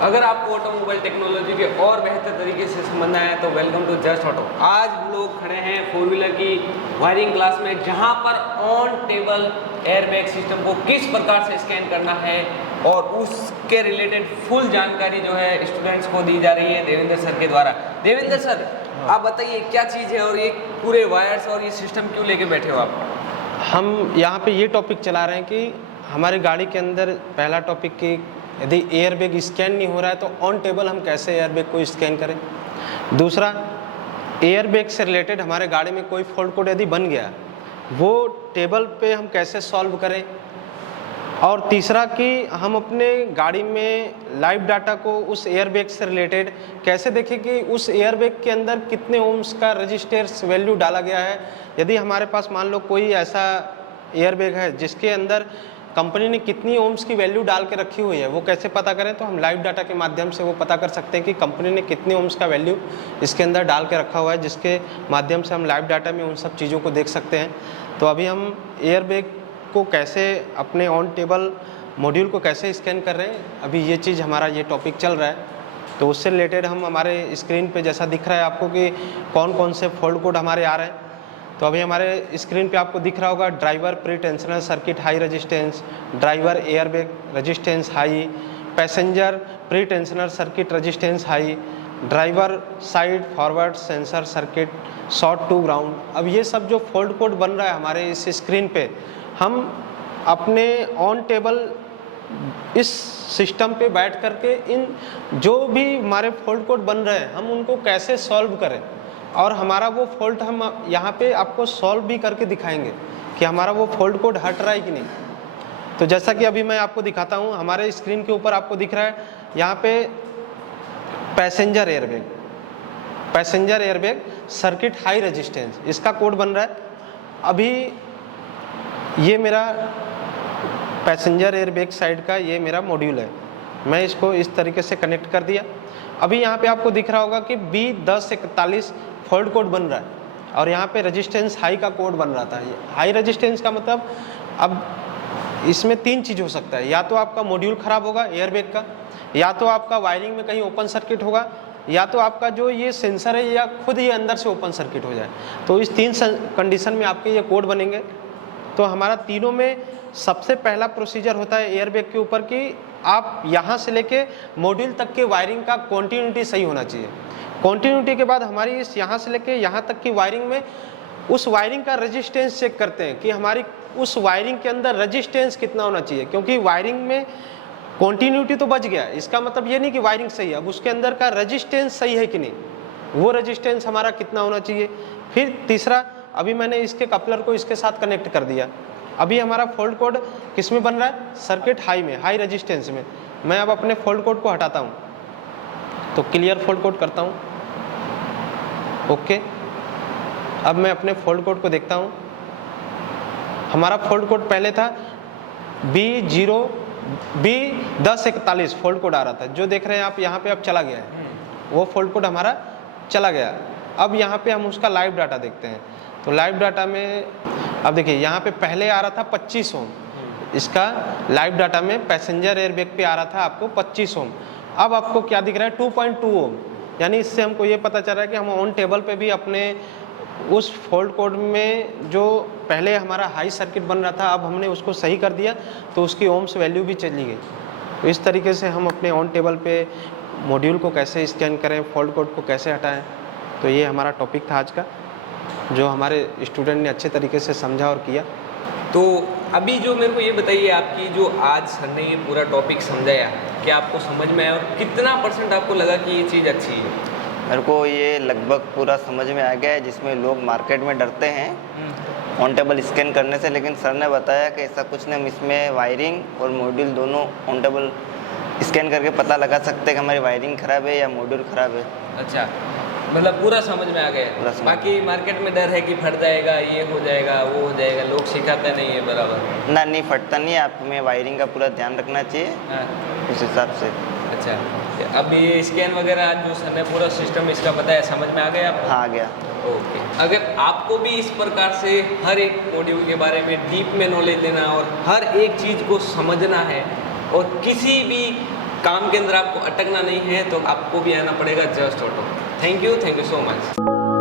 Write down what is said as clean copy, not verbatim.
अगर आपको automobile technology के और बेहतर तरीके से समझना है तो वेलकम टू जस्ट ऑटो। आज हम लोग खड़े हैं फोर व्हीलर की वायरिंग क्लास में, जहां पर ऑन टेबल एयरबैग सिस्टम को किस प्रकार से स्कैन करना है और उसके रिलेटेड फुल जानकारी जो है स्टूडेंट्स को दी जा रही है देवेंद्र सर के द्वारा। देवेंद्र सर, आप बताइए क्या चीज़ है और ये पूरे वायर्स और ये सिस्टम क्यों लेके बैठे हो आप? हम यहाँ पे ये टॉपिक चला रहे हैं कि हमारी गाड़ी के अंदर पहला टॉपिक कि यदि एयरबैग स्कैन नहीं हो रहा है तो ऑन टेबल हम कैसे एयरबैग को स्कैन करें। दूसरा, एयरबैग से रिलेटेड हमारे गाड़ी में कोई फॉल्ट कोड यदि बन गया वो टेबल पे हम कैसे सॉल्व करें। और तीसरा कि हम अपने गाड़ी में लाइव डाटा को उस एयरबैग से रिलेटेड कैसे देखें कि उस एयरबैग के अंदर कितने ओम्स का रजिस्टर्स वैल्यू डाला गया है। यदि हमारे पास मान लो कोई ऐसा एयरबैग है जिसके अंदर कंपनी ने कितनी ओम्स की वैल्यू डाल के रखी हुई है, वो कैसे पता करें, तो हम लाइव डाटा के माध्यम से वो पता कर सकते हैं कि कंपनी ने कितने ओम्स का वैल्यू इसके अंदर डाल के रखा हुआ है, जिसके माध्यम से हम लाइव डाटा में उन सब चीज़ों को देख सकते हैं। तो अभी हम एयरबैग को कैसे अपने ऑन टेबल मॉड्यूल को कैसे स्कैन कर रहे हैं, अभी ये चीज़ हमारा ये टॉपिक चल रहा है। तो उससे रिलेटेड हम हमारे स्क्रीन पे जैसा दिख रहा है आपको कि कौन कौन से फॉल्ट कोड हमारे आ रहे हैं, तो अभी हमारे स्क्रीन पे आपको दिख रहा होगा driver pre tensional circuit high resistance, driver airbag resistance high, passenger pre tensional circuit resistance high, driver side forward sensor circuit short to ground. अब ये सब जो फॉल्ट कोड बन रहा है हमारे इस स्क्रीन पे, हम अपने ऑन टेबल इस सिस्टम पे बैठ करके इन जो भी हमारे फॉल्ट कोड बन रहे हैं हम उनको कैसे सॉल्व करें और हमारा वो फॉल्ट हम यहाँ पे आपको सॉल्व भी करके दिखाएंगे कि हमारा वो फॉल्ट कोड हट रहा है कि नहीं। तो जैसा कि अभी मैं आपको दिखाता हूँ, हमारे स्क्रीन के ऊपर आपको दिख रहा है यहाँ पे passenger airbag circuit high resistance, इसका कोड बन रहा है। अभी ये मेरा पैसेंजर एयरबैग साइड का ये मेरा मॉड्यूल है, मैं इसको इस तरीके से कनेक्ट कर दिया। अभी यहाँ पे आपको दिख रहा होगा कि B1041 फॉल्ट कोड बन रहा है और यहाँ पे रेजिस्टेंस हाई का कोड बन रहा था। हाई रेजिस्टेंस का मतलब अब इसमें तीन चीज़ हो सकता है, या तो आपका मॉड्यूल ख़राब होगा एयरबैग का, या तो आपका वायरिंग में कहीं ओपन सर्किट होगा, या तो आपका जो ये सेंसर है या खुद ही अंदर से ओपन सर्किट हो जाए। तो इस तीन कंडीशन में आपके ये कोड बनेंगे। तो हमारा तीनों में सबसे पहला प्रोसीजर होता है एयरबैग के ऊपर कि आप यहाँ से लेके मॉड्यूल तक के वायरिंग का कॉन्टिन्यूटी सही होना चाहिए। कॉन्टिन्यूटी के बाद हमारी इस यहाँ से लेके यहाँ तक की वायरिंग में उस वायरिंग का रेजिस्टेंस चेक करते हैं कि हमारी उस वायरिंग के अंदर रेजिस्टेंस कितना होना चाहिए, क्योंकि वायरिंग में कॉन्टिन्यूटी तो बच गया, इसका मतलब ये नहीं कि वायरिंग सही है, अब उसके अंदर का रेजिस्टेंस सही है कि नहीं, वो रेजिस्टेंस हमारा कितना होना चाहिए। फिर तीसरा, अभी मैंने इसके कपलर को इसके साथ कनेक्ट कर दिया। अभी हमारा फॉल्ट कोड किस में बन रहा है, सर्किट हाई में, हाई रेजिस्टेंस में। मैं अब अपने फॉल्ट कोड को हटाता हूँ तो क्लियर फॉल्ट कोड करता हूँ, ओके। अब मैं अपने फॉल्ट कोड को देखता हूँ, हमारा फॉल्ट कोड पहले था B1041 फॉल्ट कोड आ रहा था, जो देख रहे हैं आप यहाँ पे अब चला गया है, वो फॉल्ट कोड हमारा चला गया। अब यहाँ पे हम उसका लाइव डाटा देखते हैं। तो लाइव डाटा में अब देखिए यहाँ पे पहले आ रहा था 25 ओम, इसका लाइव डाटा में पैसेंजर एयरबैग पे आ रहा था आपको 25 ओम। अब आपको क्या दिख रहा है, 2.2 ओम। यानी इससे हमको ये पता चल रहा है कि हम ऑन टेबल पे भी अपने उस फॉल्ट कोड में जो पहले हमारा हाई सर्किट बन रहा था अब हमने उसको सही कर दिया, तो उसकी ओम्स वैल्यू भी चली गई। तो इस तरीके से हम अपने ऑन टेबल पे मॉड्यूल को कैसे स्कैन करें, फॉल्ट कोड को कैसे हटाएं। तो ये हमारा टॉपिक था आज का, जो हमारे स्टूडेंट ने अच्छे तरीके से समझा और किया। तो अभी जो मेरे को ये बताइए, आपकी जो आज सर ने ये पूरा टॉपिक समझाया, क्या आपको समझ में आया और कितना % आपको लगा कि ये चीज़ अच्छी है? मेरे को ये लगभग पूरा समझ में आ गया है, जिसमें लोग मार्केट में डरते हैं ऑन टेबल स्कैन करने से, लेकिन सर ने बताया कि ऐसा कुछ नहीं, हम इसमें वायरिंग और मॉड्यूल दोनों ऑन टेबल स्कैन करके पता लगा सकते हैं कि हमारी वायरिंग ख़राब है या मॉड्यूल ख़राब है। अच्छा, मतलब पूरा समझ में आ गया। बाकी मार्केट में डर है कि फट जाएगा, ये हो जाएगा, वो हो जाएगा, लोग सिखाते नहीं है बराबर ना, नहीं फटता नहीं है, आप में वायरिंग का पूरा ध्यान रखना चाहिए। हाँ। उस हिसाब से। अच्छा, अब ये स्कैन वगैरह आज जो सर ने पूरा सिस्टम इसका बताया, समझ में आ गया आपको? हाँ, आ गया। ओके, अगर आपको भी इस प्रकार से हर एक मॉड्यूल के बारे में डीप में नॉलेज लेना और हर एक चीज़ को समझना है और किसी भी काम के अंदर आपको अटकना नहीं है तो आपको भी आना पड़ेगा just auto. Thank you so much.